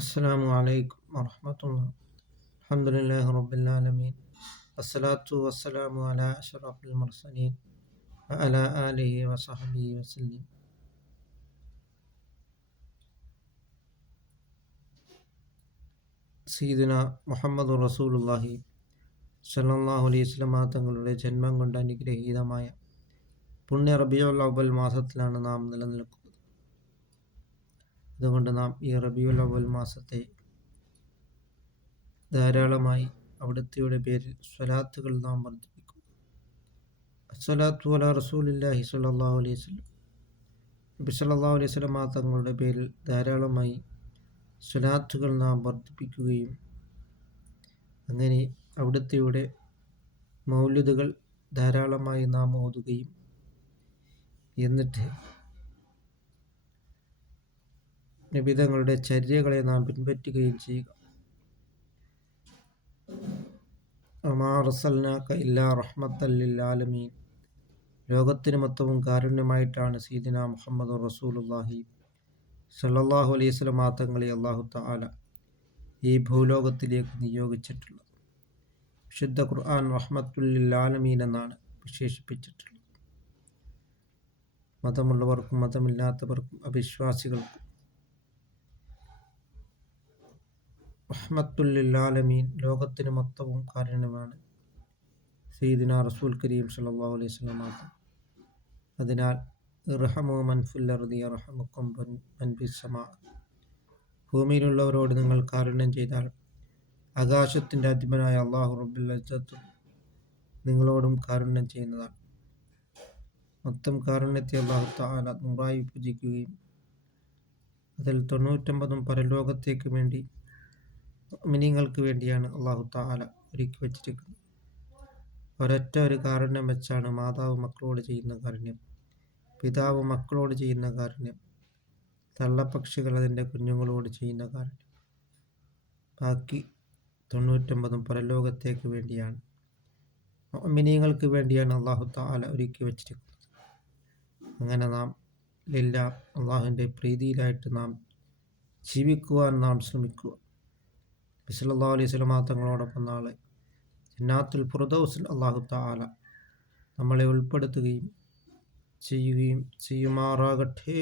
അസ്സലാമു അലൈക്കും വറഹ്മത്തുള്ളാഹി. അൽഹംദുലില്ലാഹി റബ്ബിൽ ആലമീൻ. വസ്സലാത്തു വസ്സലാമു അലാ അഷ്റഫിൽ മുർസലീൻ വഅലാ ആലിഹി വസഹ്ബിഹി വസല്ലം. സയ്യിദുനാ മുഹമ്മദുർ റസൂലുള്ളാഹി സ്വല്ലല്ലാഹു അലൈഹി വസല്ലം തങ്ങളുടെ ജന്മം കൊണ്ട് അനുഗ്രഹീതമായ പുണ്യ റബീഉൽ അവ്വൽ മാസത്തിലാണ് നാം നിലനിൽക്കുന്നത്. അതുകൊണ്ട് നാം ഈ റബീഉൽ അവ്വൽ മാസത്തെ ധാരാളമായി അവിടുത്തെ പേരിൽ സ്വലാത്തുകൾ നാം വർദ്ധിപ്പിക്കും. അസ്സലാത്തു അലാ റസൂലില്ലാഹി സ്വല്ലല്ലാഹു അലൈഹി വസല്ലം. നബി സല്ലല്ലാഹു അലൈഹി വസല്ലം തങ്ങളുടെ പേരിൽ ധാരാളമായി സ്വലാത്തുകൾ നാം വർദ്ധിപ്പിക്കുകയും അങ്ങനെ അവിടുത്തെ മൗലിദുകൾ ധാരാളമായി നാം ഓതുകയും എന്നിട്ട് നബി തങ്ങളുടെ ചര്യകളെ നാം പിൻപറ്റുകയും ചെയ്യുക. വമാ അർസൽനാക ഇല്ലാ റഹ്മത്തൽ ലിൽ ആലമീൻ. ലോകത്തിന് മൊത്തവും കാരുണ്യമായിട്ടാണ് സയ്യിദുനാ മുഹമ്മദുർ റസൂലുള്ളാഹി സ്വല്ലല്ലാഹു അലൈഹി വസല്ലം തങ്ങളെ അല്ലാഹു തആല ഈ ഭൂലോകത്തിലേക്ക് നിയോഗിച്ചിട്ടുള്ളത്. വിശുദ്ധ ഖുർആൻ റഹ്മത്തുൽ ലിൽ ആലമീൻ എന്നാണ് വിശേഷിപ്പിച്ചിട്ടുള്ളത്. മതമുള്ളവർക്കും മതമില്ലാത്തവർക്കും അവിശ്വാസികൾക്കും റഹ്മത്തുൽ ലിൽ ആലമീൻ, ലോകത്തിന് മൊത്തവും കാരുണ്യമാണ് സയ്യിദുനാ റസൂൽ കരീം സ്വല്ലല്ലാഹു അലൈഹി വസല്ലം തങ്ങൾ. അതിനാൽ ഇർഹമു മൻ ഫിൽ അർദി യർഹമുക്കും മൻ ഫിസ് സമാ. ഭൂമിയിലുള്ളവരോട് നിങ്ങൾ കാരുണ്യം ചെയ്താൽ ആകാശത്തിൻ്റെ അധിപനായ അല്ലാഹു റബ്ബുൽ ഇസ്സത്ത് നിങ്ങളോടും കാരുണ്യം ചെയ്യുന്നതാണ്. മൊത്തം കാരുണ്യത്തെ അല്ലാഹു തആല നൂറായി വിഭജിക്കുകയും അതിൽ 99 പരലോകത്തേക്ക് വേണ്ടി മുഅ്മിനീങ്ങൾക്ക് വേണ്ടിയാണ് അല്ലാഹു തആല ഒരുക്കി വച്ചിരിക്കുന്നത്. ഒരൊറ്റ ഒരു കാരുണ്യം വെച്ചാണ് മാതാവ് മക്കളോട് ചെയ്യുന്ന കാരുണ്യം, പിതാവ് മക്കളോട് ചെയ്യുന്ന കാരുണ്യം, തള്ളപ്പക്ഷികൾ അതിൻ്റെ കുഞ്ഞുങ്ങളോട് ചെയ്യുന്ന കാരുണ്യം. ബാക്കി 99 പരലോകത്തേക്ക് വേണ്ടിയാണ്, മുഅ്മിനീങ്ങൾക്ക് വേണ്ടിയാണ് അല്ലാഹു തആല ഒരുക്കി വച്ചിരിക്കുന്നത്. അങ്ങനെ നാം അള്ളാഹുവിൻ്റെ പ്രീതിയിലായിട്ട് നാം ജീവിക്കുവാൻ നാം ശ്രമിക്കുക. നബി സല്ലല്ലാഹു അലൈഹി വസല്ലം തങ്ങളോടൊപ്പം നാളെ ജന്നാത്തുൽ ഫിർദൗസിൽ അല്ലാഹു തആല നമ്മളെ ഉൾപ്പെടുത്തുകയും ചെയ്യുമാറാകട്ടെ.